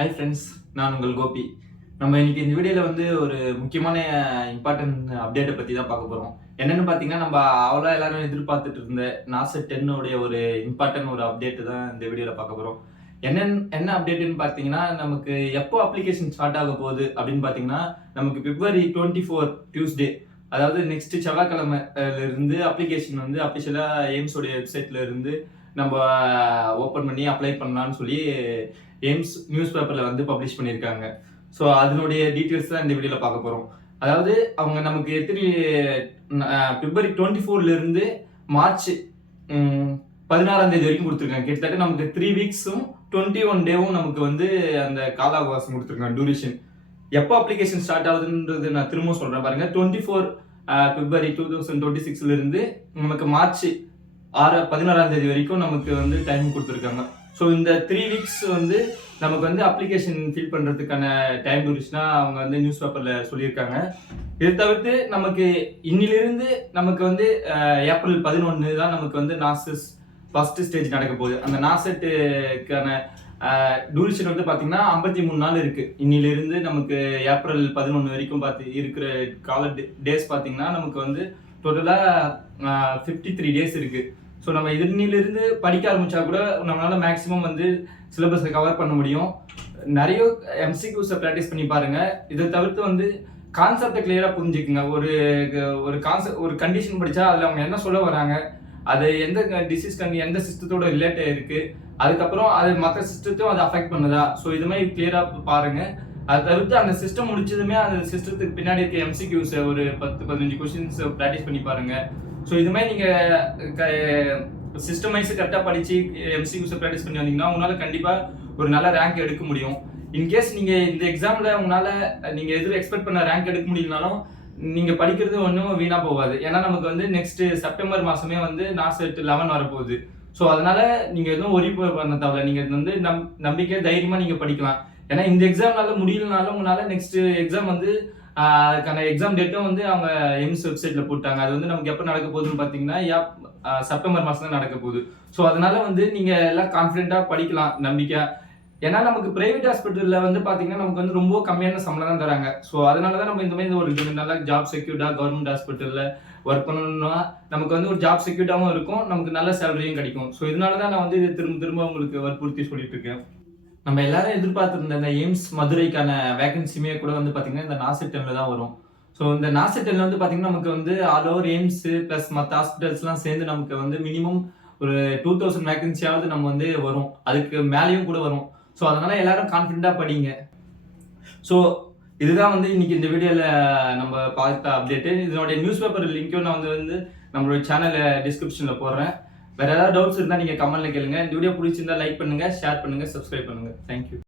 Hi friends, நான் உங்கள் கோபி. நம்ம இன்னைக்கு இந்த வீடியோவில் வந்து ஒரு முக்கியமான இம்பார்ட்டன்ட் அப்டேட்டை பற்றி தான் பார்க்க போகிறோம். என்னென்னு பார்த்தீங்கன்னா, நம்ம அவ்வளோ எல்லாரும் எதிர்பார்த்துட்டு இருந்த நாசர் 10 உடைய ஒரு இம்பார்ட்டன்ட் ஒரு அப்டேட்டு தான் இந்த வீடியோவில் பார்க்க போகிறோம். என்ன அப்டேட்டுன்னு பார்த்தீங்கன்னா, நமக்கு எப்போ அப்ளிகேஷன் ஸ்டார்ட் ஆக போகுது அப்படின்னு பார்த்தீங்கன்னா, நமக்கு February 24 டியூஸ்டே, அதாவது நெக்ஸ்ட் செவ்வாய்க்கிழமையிலிருந்து அப்ளிகேஷன் வந்து அஃபிஷியலாக எய்ம்ஸோடைய வெப்சைட்ல இருந்து நம்ம ஓப்பன் பண்ணி அப்ளை பண்ணலாம்னு சொல்லி எய்ம்ஸ் நியூஸ் பேப்பரில் வந்து பப்ளிஷ் பண்ணியிருக்காங்க. ஸோ அதனுடைய டீட்டெயில்ஸ் தான் இந்த வீடியோவில் பார்க்க போகிறோம். அதாவது அவங்க நமக்கு February 24 மார்ச் 16 வரைக்கும் கொடுத்துருக்காங்க. கிட்டத்தட்ட நமக்கு 3 வீக்ஸும் 21 டேவும் நமக்கு வந்து அந்த கால அவகாசம் கொடுத்துருக்காங்க டூரேஷன். எப்போ அப்ளிகேஷன் ஸ்டார்ட் ஆகுதுன்றது நான் திரும்பவும் சொல்கிறேன் பாருங்க. 24 February 2026 நமக்கு மார்ச் 16 வரைக்கும் நமக்கு வந்து டைம் கொடுத்துருக்காங்க. ஸோ இந்த 3 வீக்ஸ் வந்து நமக்கு வந்து அப்ளிகேஷன் ஃபில் பண்ணுறதுக்கான டைம் டூரேஷனா அவங்க வந்து நியூஸ் பேப்பரில் சொல்லியிருக்காங்க. இதை தவிர்த்து நமக்கு இன்னிலிருந்து நமக்கு வந்து ஏப்ரல் 11 தான் நமக்கு வந்து நாசஸ் ஃபர்ஸ்ட் ஸ்டேஜ் நடக்க போகுது. அந்த நாசெட்டுக்கான டூரேஷன் வந்து பார்த்தீங்கன்னா 53 நாள் இருக்கு. இன்னிலிருந்து நமக்கு ஏப்ரல் 11 வரைக்கும் இருக்கிற கால டேஸ் பார்த்தீங்கன்னா நமக்கு வந்து டோட்டலாக 53 டேஸ் இருக்கு. ஸோ நம்ம இன்னிலிருந்து படிக்க ஆரம்பிச்சா கூட நம்மளால மேக்ஸிமம் வந்து சிலபஸை கவர் பண்ண முடியும். நிறைய எம்சிக்யூஸை ப்ராக்டிஸ் பண்ணி பாருங்க. இதை தவிர்த்து வந்து கான்செப்டை கிளியராக புரிஞ்சுக்குங்க. ஒரு கண்டிஷன் படித்தா அதில் அவங்க என்ன சொல்ல வராங்க, அது எந்த எந்த சிஸ்டத்தோட ரிலேட் இருக்கு, அதுக்கப்புறம் அது மற்ற சிஸ்டத்தையும் அதை அஃபெக்ட் பண்ணுதா. ஸோ இது மாதிரி கிளியராக பாருங்க. அதை தவிர்த்து அந்த சிஸ்டம் முடிச்சதுமே அந்த சிஸ்டத்துக்கு பின்னாடி இருக்க எம்சிக்யூஸை ஒரு 10-15 கொஸ்டின்ஸ் ப்ராக்டிஸ் பண்ணி பாருங்க. ஸோ இது மாதிரி நீங்கள் சிஸ்டமைஸ் கரெக்டாக படித்து எம்சிக்யூஸை ப்ராக்டிஸ் பண்ணி வந்தீங்கன்னா உங்களால் கண்டிப்பாக ஒரு நல்ல ரேங்க் எடுக்க முடியும். இன்கேஸ் நீங்கள் இந்த எக்ஸாமில் உங்களால் நீங்கள் எதில் எக்ஸ்பெக்ட் பண்ண ரேங்க் எடுக்க முடியலனாலும் நீங்கள் படிக்கிறது ஒன்றும் வீணாக போகாது. ஏன்னா நமக்கு வந்து நெக்ஸ்ட் செப்டம்பர் மாதமே வந்து நாசெட் 11 வரப்போகுது. ஸோ அதனால நீங்கள் எதுவும் ஒரி பண்ண தேவை. நீங்கள் வந்து நம்பிக்கை தைரியமாக நீங்கள் படிக்கலாம். ஏன்னா இந்த எக்ஸாம்னால முடியலனாலும் உங்களால் நெக்ஸ்ட் எக்ஸாம் வந்து அதுக்கான எக்ஸாம் டேட்டும் வந்து அவங்க எய்ம்ஸ் வெப்சைட்ல போட்டாங்க. அது வந்து நமக்கு எப்போ நடக்க போகுதுன்னு பார்த்தீங்கன்னா செப்டம்பர் மாதம் தான் நடக்க போகுது. ஸோ அதனால வந்து நீங்க எல்லாம் கான்ஃபிடென்ட்டாக படிக்கலாம் நம்பிக்கை. ஏன்னா நமக்கு பிரைவேட் ஹாஸ்பிட்டலில் வந்து பார்த்தீங்கன்னா நமக்கு வந்து ரொம்ப கம்மியான சம்பளம் தான் தராங்க. ஸோ அதனால தான் நம்ம இந்த மாதிரி ஒரு நல்ல ஜாப் செக்யூர்டாக கவர்மெண்ட் ஹாஸ்பிட்டலில் ஒர்க் பண்ணணும்னா நமக்கு வந்து ஒரு ஜாப் செக்யூர்டாகவும் இருக்கும், நமக்கு நல்ல சேலரியும் கிடைக்கும். ஸோ இதனால தான் நான் வந்து இது திரும்ப உங்களுக்கு வற்புறுத்தி சொல்லிட்டு இருக்கேன். நம்ம எல்லாரும் எதிர்பார்த்துருந்த இந்த எய்ம்ஸ் மதுரைக்கான வேகன்சியுமே கூட வந்து பார்த்தீங்கன்னா இந்த நாசெட் 10 தான் வரும். ஸோ இந்த நாசெட் 10 வந்து பார்த்தீங்கன்னா நமக்கு வந்து ஆல் ஓவர் எய்ம்ஸ் ப்ளஸ் மற்ற ஹாஸ்பிட்டல்ஸ்லாம் சேர்ந்து நமக்கு வந்து மினிமம் ஒரு 2000 வேகன்சியாவது நம்ம வந்து வரும், அதுக்கு மேலேயும் கூட வரும். ஸோ அதனால எல்லாரும் கான்ஃபிடென்ட்டாக படிங்க. ஸோ இதுதான் வந்து இன்னைக்கு இந்த வீடியோவில் நம்ம பார்த்த அப்டேட்டு. இதனுடைய நியூஸ் பேப்பர் லிங்க்கும் நான் வந்து நம்மளோட சேனலை டிஸ்கிரிப்ஷனில் போடுறேன். வேற ஏதாவது டவுட்ஸ் இருந்தால் நீங்கள் கமெண்ட்ல கேளுங்க. இந்த வீடியோ பிடிச்சிருந்தா லைக் பண்ணுங்க, ஷேர் பண்ணுங்க, சப்ஸ்கிரைப் பண்ணுங்க. தேங்க்யூ.